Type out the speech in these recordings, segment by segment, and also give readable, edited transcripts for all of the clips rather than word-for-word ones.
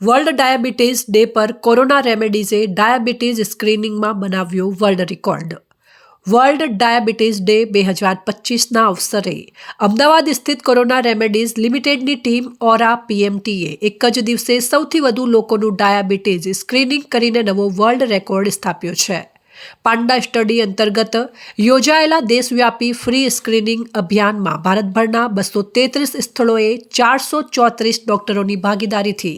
World diabetes day પર Corona રેમેડીઝે diabetes સ્ક્રીનિંગમાં બનાવ્યો world record. World diabetes day 2025ના અવસરે અમદાવાદ સ્થિત કોરોના રેમેડીઝ લિમિટેડની ટીમ ઓરા પીએમટીએ એક જ દિવસે સૌથી વધુ લોકોનું ડાયાબિટીસ સ્ક્રીનિંગ કરીને નવો વર્લ્ડ રેકોર્ડ સ્થાપ્યો છે. પાંડા સ્ટડી અંતર્ગત યોજાયેલા દેશવ્યાપી ફ્રી સ્ક્રીનિંગ અભિયાનમાં ભારતભરના 233 સ્થળોએ 434 ડોક્ટરોની ભાગીદારીથી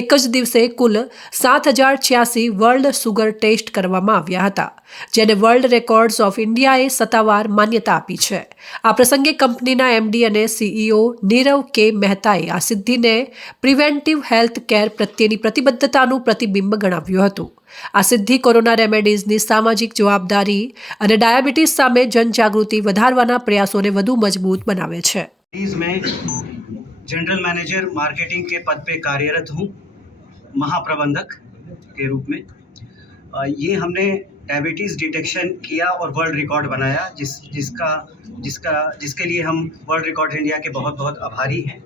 એક જ દિવસે કુલ 7086 વર્લ્ડ સુગર ટેસ્ટ કરવામાં આવ્યા હતા, જેને વર્લ્ડ રેકોર્ડ્સ ઓફ ઇન્ડિયાએ સત્તાવાર માન્યતા આપી છે. આ પ્રસંગે કંપનીના એમડી અને સીઈઓ નીરવ કે મહેતાએ આ સિદ્ધિને પ્રિવેન્ટિવ હેલ્થ કેર પ્રત્યેની પ્રતિબદ્ધતાનું પ્રતિબિંબ ગણાવ્યું હતું. આ સિદ્ધિ કોરોના રેમેડીઝની સામાજિક જવાબદારી અને ડાયાબિટીસ સામે જનજાગૃતિ વધારવાના પ્રયાસોને વધુ મજબૂત બનાવે છે. मैं जनरल मैनेजर मार्केटिंग के पद पे कार्यरत हूँ, महाप्रबंधक के रूप में. ये हमने डायबिटीज़ डिटेक्शन किया और वर्ल्ड रिकॉर्ड बनाया, जिसके लिए हम वर्ल्ड रिकॉर्ड इंडिया के बहुत बहुत आभारी हैं.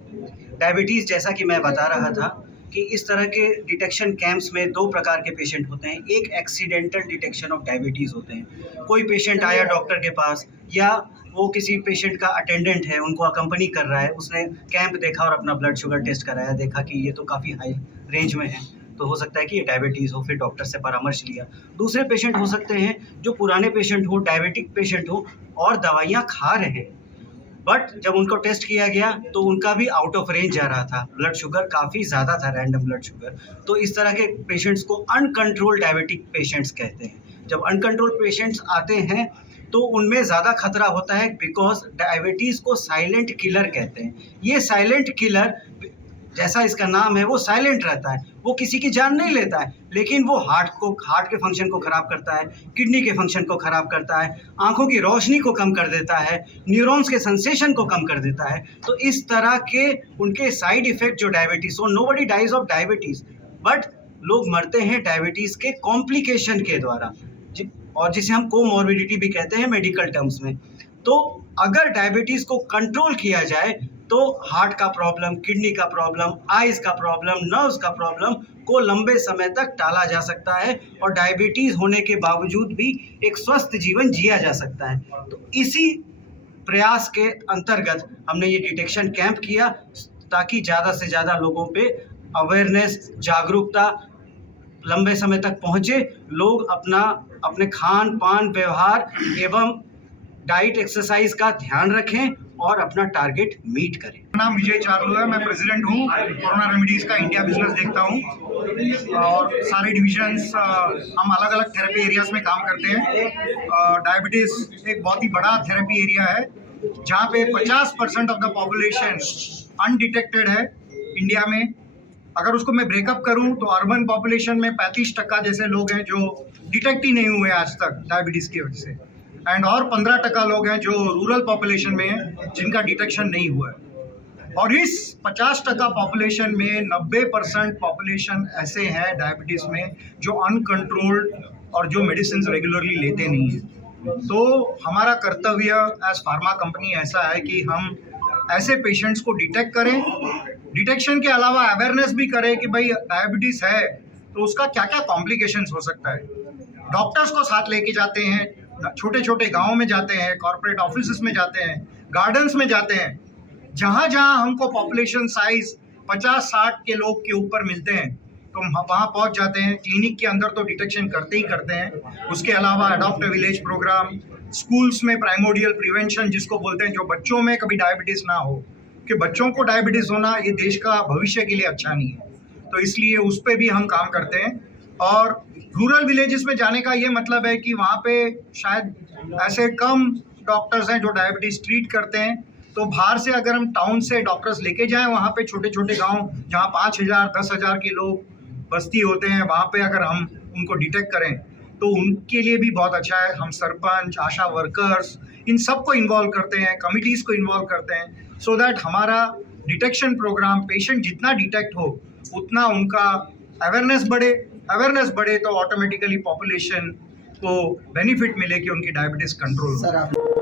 डायबिटीज़, जैसा कि मैं बता रहा था कि इस तरह के डिटेक्शन कैंप्स में दो प्रकार के पेशेंट होते हैं. एक एक्सीडेंटल डिटेक्शन ऑफ डायबिटीज़ होते हैं. कोई पेशेंट आया डॉक्टर के पास, या वो किसी पेशेंट का अटेंडेंट है, उनको अकम्पनी कर रहा है, उसने कैंप देखा और अपना ब्लड शुगर टेस्ट कराया, देखा कि ये तो काफ़ी हाई रेंज में है, तो हो सकता है कि ये डायबिटीज़ हो, फिर डॉक्टर से परामर्श लिया. दूसरे पेशेंट हो सकते हैं जो पुराने पेशेंट हो, डायबिटिक पेशेंट हो और दवाइयाँ खा रहे हैं, बट जब उनको टेस्ट किया गया तो उनका भी आउट ऑफ रेंज जा रहा था, ब्लड शुगर काफ़ी ज़्यादा था, रैंडम ब्लड शुगर. तो इस तरह के पेशेंट्स को अनकंट्रोल्ड डायबिटिक पेशेंट्स कहते हैं. जब अनकंट्रोल्ड पेशेंट्स आते हैं तो उनमें ज़्यादा खतरा होता है, बिकॉज डायबिटीज़ को साइलेंट किलर कहते हैं. ये साइलेंट किलर, जैसा इसका नाम है, वो साइलेंट रहता है, वो किसी की जान नहीं लेता है, लेकिन वो हार्ट के फंक्शन को ख़राब करता है, किडनी के फंक्शन को ख़राब करता है, आँखों की रोशनी को कम कर देता है, न्यूरॉन्स के सेंसेशन को कम कर देता है. तो इस तरह के उनके साइड इफ़ेक्ट जो diabetes, so nobody dies of diabetes, but लोग मरते हैं डायबिटीज़ के कॉम्प्लिकेशन के द्वारा, और जिसे हम कोमॉर्बिडिटी भी कहते हैं मेडिकल टर्म्स में. तो अगर डायबिटीज़ को कंट्रोल किया जाए तो हार्ट का प्रॉब्लम, किडनी का प्रॉब्लम, आइज़ का प्रॉब्लम, नर्व्स का प्रॉब्लम को लंबे समय तक टाला जा सकता है, और डायबिटीज़ होने के बावजूद भी एक स्वस्थ जीवन जिया जा सकता है. तो इसी प्रयास के अंतर्गत हमने ये डिटेक्शन कैंप किया, ताकि ज़्यादा से ज़्यादा लोगों पे अवेयरनेस, जागरूकता लंबे समय तक पहुँचे, लोग अपने खान पान, व्यवहार एवं डाइट, एक्सरसाइज का ध्यान रखें और अपना टारगेट मीट करें. मेरा नाम विजय चार्लो है, मैं प्रेसिडेंट हूँ. कोरोना रेमेडीज़ का इंडिया बिजनेस देखता हूँ, और सारे डिविजन्स हम अलग अलग थेरेपी एरियाज में काम करते हैं. डायबिटीज़ एक बहुत ही बड़ा थेरेपी एरिया है, जहाँ पे 50% ऑफ द पॉपुलेशन अनडिटेक्टेड है इंडिया में. अगर उसको मैं ब्रेकअप करूँ तो अर्बन पॉपुलेशन में 35% जैसे लोग हैं जो डिटेक्ट ही नहीं हुए आज तक डायबिटीज़ की वजह से, एंड और 15% लोग हैं जो रूरल पॉपुलेशन में हैं जिनका डिटेक्शन नहीं हुआ है. और इस 50% पॉपुलेशन में 90% पॉपुलेशन ऐसे हैं डायबिटीज़ में जो अनकंट्रोल्ड और जो मेडिसिन रेगुलरली लेते नहीं हैं. तो हमारा कर्तव्य एज फार्मा कंपनी ऐसा है कि हम ऐसे पेशेंट्स को डिटेक्ट करें. डिटेक्शन के अलावा अवेयरनेस भी करें कि भाई डायबिटीज़ है तो उसका क्या क्या कॉम्प्लिकेशंस हो सकता है. डॉक्टर्स को साथ लेके जाते हैं, छोटे छोटे गाँव में जाते हैं, कॉर्पोरेट ऑफिस में जाते हैं, गार्डन्स में जाते हैं, जहाँ जहाँ हमको पॉपुलेशन साइज 50-60 के लोग के ऊपर मिलते हैं तो हम वहाँ पहुँच जाते हैं. क्लिनिक के अंदर तो डिटेक्शन करते ही करते हैं. उसके अलावा adopt a village programme, schools में प्राइमोडियल प्रिवेंशन जिसको बोलते हैं, जो बच्चों में कभी डायबिटीज़ ना हो, कि बच्चों को डायबिटीज़ होना ये देश का भविष्य के लिए अच्छा नहीं है, तो इसलिए उस पर भी हम काम करते हैं. और रूरल विलेजेस में जाने का ये मतलब है कि वहाँ पे शायद ऐसे कम डॉक्टर्स हैं जो डायबिटीज़ ट्रीट करते हैं. तो बाहर से अगर हम टाउन से डॉक्टर्स लेके जाएं, वहाँ पे छोटे छोटे गांव जहाँ 5,000-10,000 के लोग बस्ती होते हैं, वहाँ पे अगर हम उनको डिटेक्ट करें तो उनके लिए भी बहुत अच्छा है. हम सरपंच, आशा वर्कर्स, इन सबको इन्वॉल्व करते हैं, कमिटीज़ को इन्वॉल्व करते हैं, सो दैट हमारा डिटेक्शन प्रोग्राम, पेशेंट जितना डिटेक्ट हो उतना उनका अवेयरनेस बढ़े तो ऑटोमेटिकली पॉपुलेशन को बेनिफिट मिले कि उनकी डायबिटीज़ कंट्रोल हो.